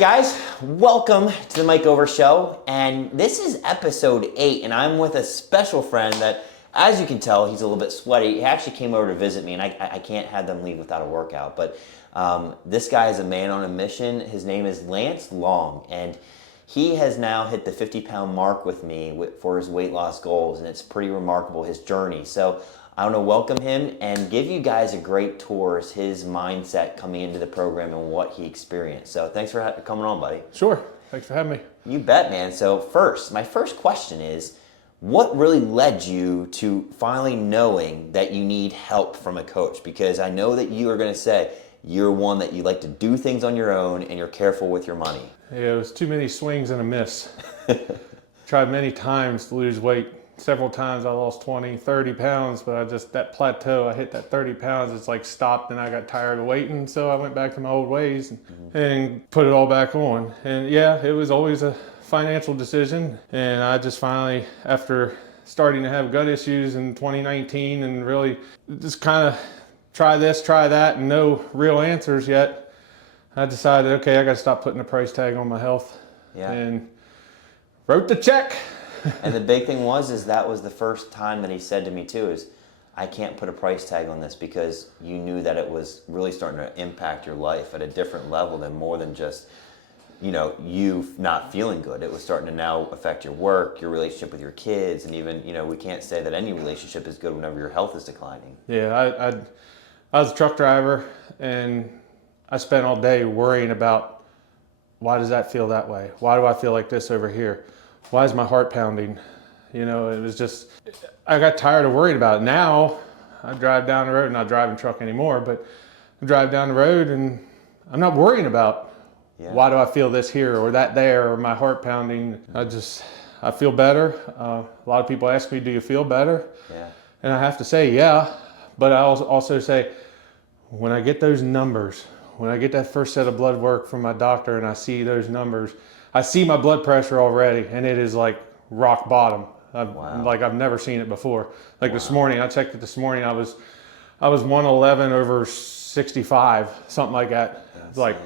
guys, welcome to the Mike Over Show, and this is episode 8, and I'm with a special friend that, as you can tell, he's a little bit sweaty. He actually came over to visit me, and I can't have them leave without a workout, but this guy is a man on a mission. His name is Lance Long, and he has now hit the 50-pound mark with me for his weight loss goals, and it's pretty remarkable, his journey. So I want to welcome him and give you guys a great tour of his mindset coming into the program and what he experienced. So thanks for coming on, buddy. Sure. Thanks for having me. You bet, man. So my first question is, what really led you to finally knowing that you need help from a coach? Because I know that you are going to say you're one that you like to do things on your own and you're careful with your money. Yeah, it was too many swings and a miss. Tried many times to lose weight. Several times I lost 20, 30 pounds, but that plateau, I hit that 30 pounds, it's like stopped and I got tired of waiting. So I went back to my old ways and put it all back on. And yeah, it was always a financial decision. And I just finally, after starting to have gut issues in 2019 and really just kind of try this, try that, and no real answers yet, I decided, okay, I got to stop putting a price tag on my health. Yeah. And wrote the check. And the big thing is that was the first time that he said to me too, is I can't put a price tag on this, because you knew that it was really starting to impact your life at a different level than more than just, you not feeling good. It was starting to now affect your work, your relationship with your kids, and even, we can't say that any relationship is good whenever your health is declining. Yeah, I was a truck driver, and I spent all day worrying about, why does that feel that way? Why do I feel like this over here? Why is my heart pounding? It was just, I got tired of worrying about it. Now I drive down the road, not driving truck anymore, but I drive down the road and I'm not worrying about why do I feel this here or that there or my heart pounding. I feel better. A lot of people ask me, do you feel better? Yeah. And I have to say, yeah, but I also say, when I get those numbers, when I get that first set of blood work from my doctor and I see those numbers, I see my blood pressure already, and it is like rock bottom. I've never seen it before. This morning, I checked it this morning. I was 111 over 65, something like that. It's like,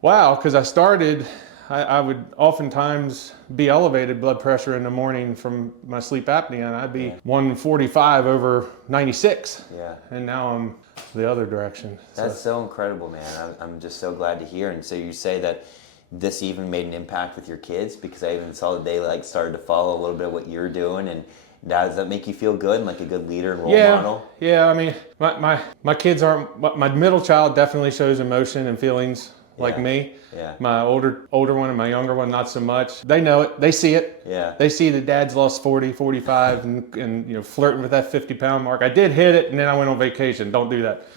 wow, because I started, I would oftentimes be elevated blood pressure in the morning from my sleep apnea, and I'd be 145 over 96. Yeah. And now I'm the other direction. That's so incredible, man. I'm just so glad to hear. And so you say that this even made an impact with your kids, because I even saw that they started to follow a little bit of what you're doing. And does that make you feel good and like a good leader and role model? Yeah, I mean, my kids aren't, my middle child definitely shows emotion and feelings like me. Yeah. My older one and my younger one, not so much. They know it, they see it. Yeah. They see that dad's lost 40, 45 and flirting with that 50-pound mark. I did hit it and then I went on vacation. Don't do that.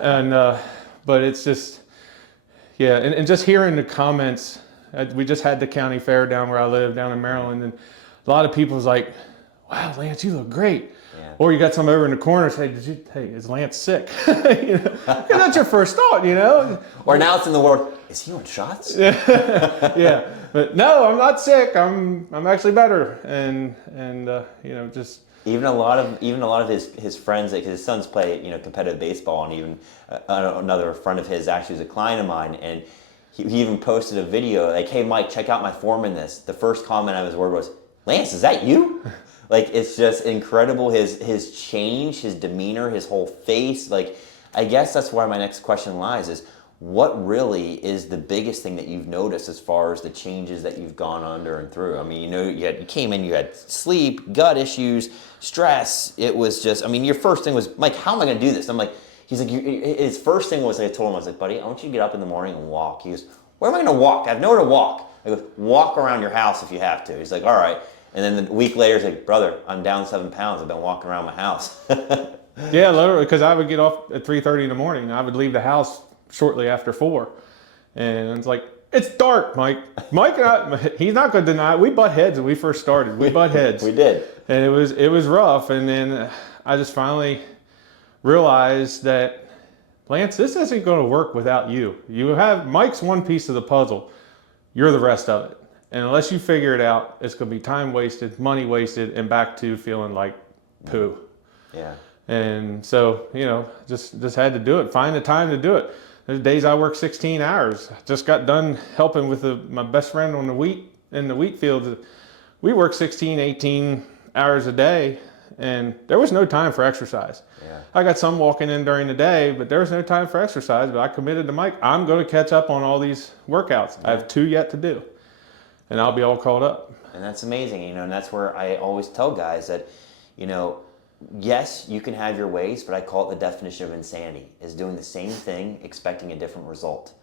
And, but it's just, yeah, and just hearing the comments, we just had the county fair down where I live, down in Maryland, and a lot of people was like, wow, Lance, you look great. Yeah. Or you got some over in the corner say, hey, is Lance sick? That's your first thought, Or now it's in the world, is he on shots? Yeah, but no, I'm not sick. I'm actually better, and just. Even a lot of his friends, like his sons play competitive baseball, and even another friend of his actually is a client of mine, and he even posted a video like, hey Mike, check out my form in this. The first comment on his word was, Lance, is that you? Like, it's just incredible, his change, his demeanor, his whole face. Like, I guess that's where my next question lies, is what really is the biggest thing that you've noticed as far as the changes that you've gone under and through? I mean, you came in, you had sleep, gut issues, stress. It was just, your first thing was, Mike, how am I going to do this? I'm like, he's like, his first thing was, I told him, I was like, buddy, I want you to get up in the morning and walk. He goes, where am I going to walk? I have nowhere to walk. I go, walk around your house if you have to. He's like, all right. And then a week later, he's like, brother, I'm down 7 pounds. I've been walking around my house. Yeah, literally, because I would get off at 3:30 in the morning. I would leave the house shortly after 4. And it's like, it's dark, Mike. Mike and I, he's not going to deny it. We butt heads when we first started. We butt heads. We did. And it was rough. And then I just finally realized that, Lance, this isn't going to work without you. Mike's one piece of the puzzle. You're the rest of it. And unless you figure it out, it's going to be time wasted, money wasted, and back to feeling like poo. Yeah. And so, just had to do it. Find the time to do it. There's days I work 16 hours. Just got done helping with my best friend on the wheat field. We work 16, 18 hours a day, and there was no time for exercise. Yeah. I got some walking in during the day, but there was no time for exercise. But I committed to Mike, I'm going to catch up on all these workouts. I have 2 yet to do, and I'll be all caught up. And that's amazing, and that's where I always tell guys that, yes, you can have your ways, but I call it the definition of insanity, is doing the same thing, expecting a different result.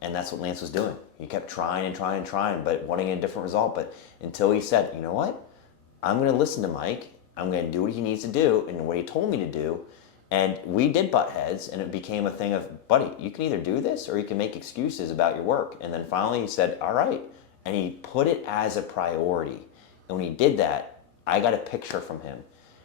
And that's what Lance was doing. He kept trying and trying and trying, but wanting a different result. But until he said, you know what? I'm going to listen to Mike. I'm going to do what he needs to do and what he told me to do. And we did butt heads, and it became a thing of, buddy, you can either do this or you can make excuses about your work. And then finally he said, all right. And he put it as a priority. And when he did that, I got a picture from him.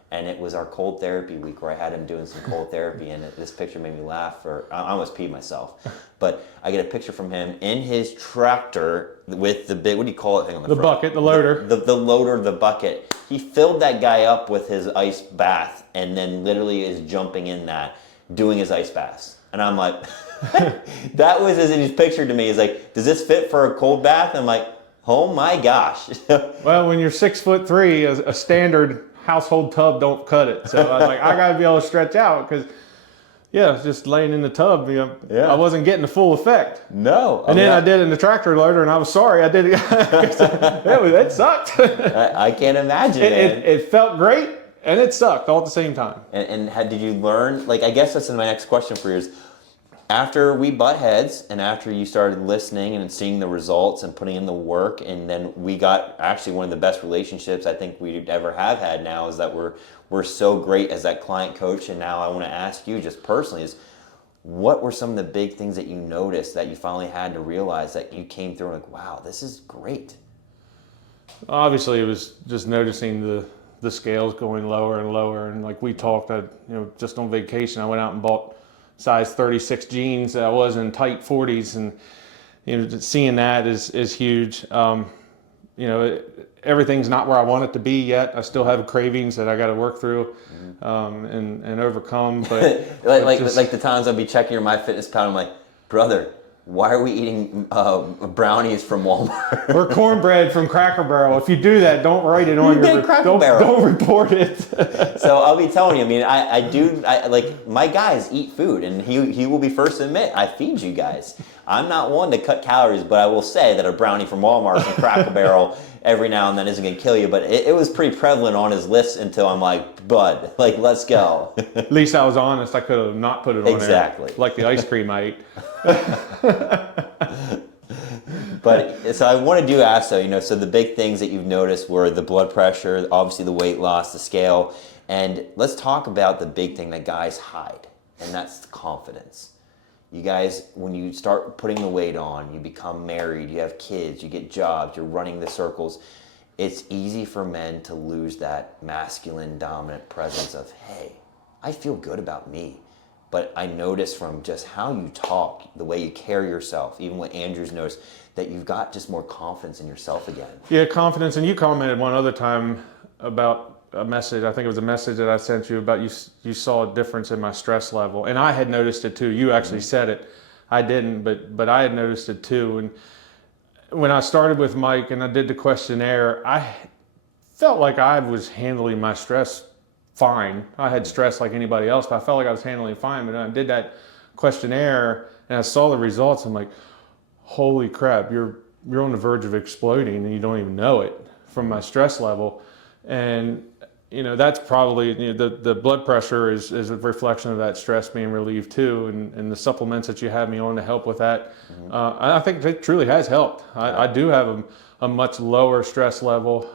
And it was our cold therapy week where I had him doing some cold therapy, and this picture made me laugh. I almost peed myself. But I get a picture from him in his tractor with the big, what do you call it thing on the front? Bucket, the loader. The loader, the bucket. He filled that guy up with his ice bath and then literally is jumping in that, doing his ice baths. And I'm like, that was in his picture to me. He's like, does this fit for a cold bath? I'm like, oh my gosh. Well, when you're 6'3", a standard household tub don't cut it. So I was like, I got to be able to stretch out because, just laying in the tub, I wasn't getting the full effect. No. And then I did in the tractor loader, and I was sorry I did it. It sucked. I can't imagine it. It felt great, and it sucked all at the same time. And did you learn, I guess that's my next question for you is, after we butt heads and after you started listening and seeing the results and putting in the work, and then we got actually one of the best relationships I think we ever have had now, is that we're so great as that client coach. And now I want to ask you just personally is, what were some of the big things that you noticed that you finally had to realize that you came through and like, wow, this is great? Obviously, it was just noticing the scales going lower and lower. And like we talked, just on vacation, I went out and bought size 36 jeans. I was in tight 40s, and seeing that is huge. Everything's not where I want it to be yet. I still have cravings that I got to work through and overcome. But like the times I'll be checking your MyFitnessPal, I'm like, brother, why are we eating brownies from Walmart? Or cornbread from Cracker Barrel. If you do that, don't write it on your don't report it. So I'll be telling you, I like my guys eat food, and he will be first to admit, I feed you guys. I'm not one to cut calories, but I will say that a brownie from Walmart from Cracker Barrel every now and then isn't going to kill you. But it was pretty prevalent on his list until I'm like, bud, let's go. At least I was honest. I could have not put it on exactly. There. Like the ice cream I ate. But so I wanted to ask though, so the big things that you've noticed were the blood pressure, obviously the weight loss, the scale, and let's talk about the big thing that guys hide, and that's confidence. You guys, when you start putting the weight on, you become married, you have kids, you get jobs, you're running the circles, it's easy for men to lose that masculine dominant presence of, hey, I feel good about me. But I noticed from just how you talk, the way you carry yourself, even what Andrew's noticed, that you've got just more confidence in yourself again. Yeah, confidence. And you commented one other time about a message. I think it was a message that I sent you about you saw a difference in my stress level. And I had noticed it too. You actually said it. I didn't, but I had noticed it too. And when I started with Mike and I did the questionnaire, I felt like I was handling my stress fine. I had stress like anybody else, but I felt like I was handling it fine. But when I did that questionnaire and I saw the results, I'm like, holy crap, you're on the verge of exploding and you don't even know it from my stress level. And that's probably, the blood pressure is a reflection of that stress being relieved too, and the supplements that you have me on to help with that. I think it truly has helped. I do have a much lower stress level.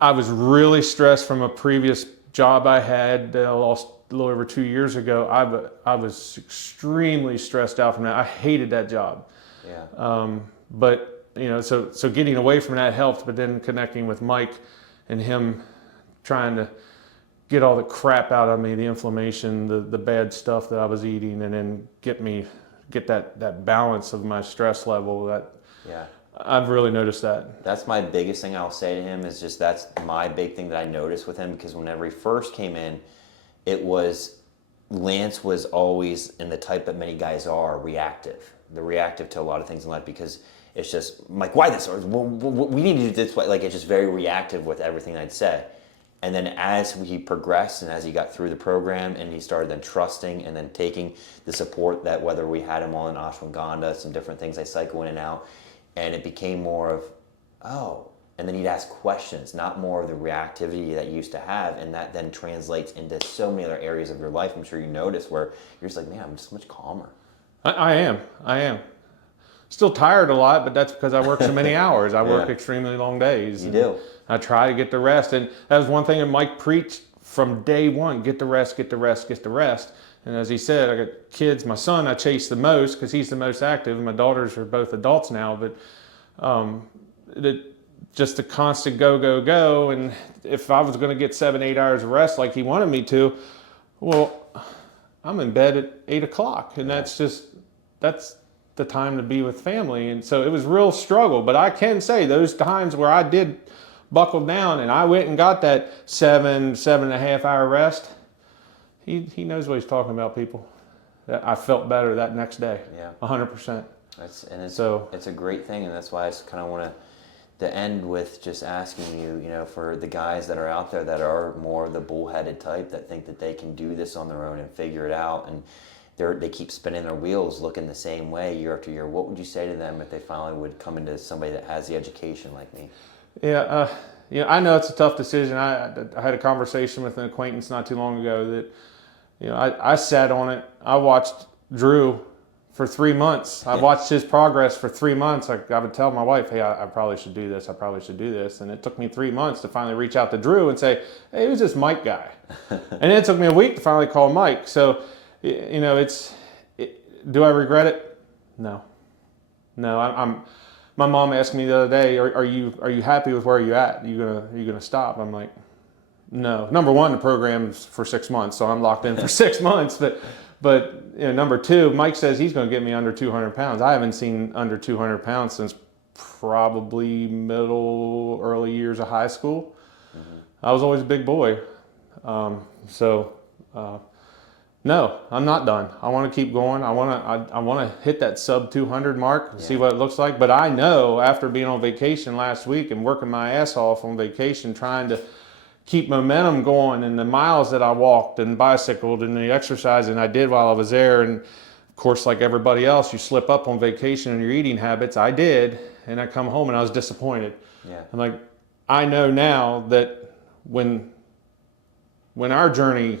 I was really stressed from a previous job I had that I lost a little over 2 years ago. I was extremely stressed out from that. I hated that job. Yeah. But so getting away from that helped, but then connecting with Mike and him trying to get all the crap out of me, the inflammation, the bad stuff that I was eating, and then get that balance of my stress level. Yeah. I've really noticed that. That's my biggest thing I'll say to him is just that's my big thing that I noticed with him, because whenever he first came in, it was Lance was always, in the type that many guys are, reactive. They're reactive to a lot of things in life because it's just, Mike, why this? Or we need to do this way. Like, it's just very reactive with everything I'd say. And then as he progressed and as he got through the program and he started then trusting and then taking the support that whether we had him all in ashwagandha, some different things I cycle in and out, and it became more of, oh, and then he'd ask questions, not more of the reactivity that you used to have, and that then translates into so many other areas of your life. I'm sure you notice where you're just like, man, I'm just much calmer. I am. Still tired a lot, but that's because I work so many hours. I work extremely long days. You do. I try to get the rest. And that was one thing that Mike preached from day one: get the rest, get the rest, get the rest. And as he said, I got kids. My son I chase the most because he's the most active. My daughters are both adults now, but just the constant go, go, go. And if I was going to get 7-8 hours of rest like he wanted me to, well, I'm in bed at 8 o'clock. And that's the time to be with family. And so it was real struggle. But I can say those times where I did buckle down and I went and got that 7.5 hour rest, he knows what he's talking about, people. I felt better that next day. Yeah. 100%. It's a great thing, and that's why I kind of want to end with just asking you, for the guys that are out there that are more the bullheaded type that think that they can do this on their own and figure it out, and they keep spinning their wheels looking the same way year after year. What would you say to them if they finally would come into somebody that has the education like me? Yeah, I know it's a tough decision. I had a conversation with an acquaintance not too long ago that, I sat on it. I watched Drew for 3 months. I watched his progress for 3 months. I would tell my wife, hey, I probably should do this. I probably should do this. And it took me 3 months to finally reach out to Drew and say, hey, who's this Mike guy? And it took me a week to finally call Mike. So, do I regret it? No. My mom asked me the other day, are you happy with where you're at? Are you gonna stop? I'm like, no. Number one, the program's for 6 months, so I'm locked in for 6 months. But number two, Mike says he's going to get me under 200 pounds. I haven't seen under 200 pounds since probably early years of high school. Mm-hmm. I was always a big boy. No, I'm not done. I want to keep going. I want to hit that sub 200 mark and see what it looks like. But I know after being on vacation last week and working my ass off on vacation, trying to keep momentum going, and the miles that I walked and bicycled and the exercising I did while I was there. And of course, like everybody else, you slip up on vacation in your eating habits. I did. And I come home and I was disappointed. Yeah. I'm like, I know now that when our journey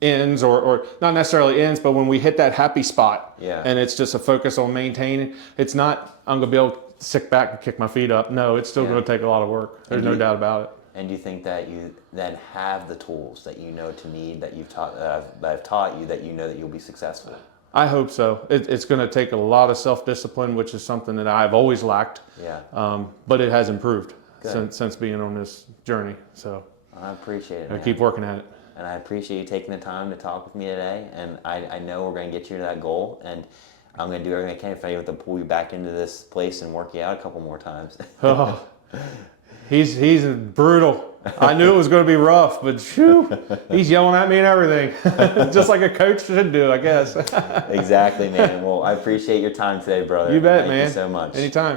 ends, or not necessarily ends, but when we hit that happy spot, and it's just a focus on maintaining, it's not, I'm going to be able to sit back and kick my feet up. No, it's still going to take a lot of work. There's no doubt about it. And do you think that you then have the tools that you know to need, that you've taught, that I've taught you, that you know that you'll be successful? I hope so. It's going to take a lot of self-discipline, which is something that I've always lacked. Yeah. But it has improved since being on this journey. So I appreciate it. I keep working at it. And I appreciate you taking the time to talk with me today. And I know we're going to get you to that goal. And I'm going to do everything I can if I have to pull you back into this place and work you out a couple more times. Oh, he's brutal. I knew it was going to be rough, but shoo, he's yelling at me and everything. Just like a coach should do, I guess. Exactly, man. Well, I appreciate your time today, brother. You bet, man. Thank you so much. Anytime.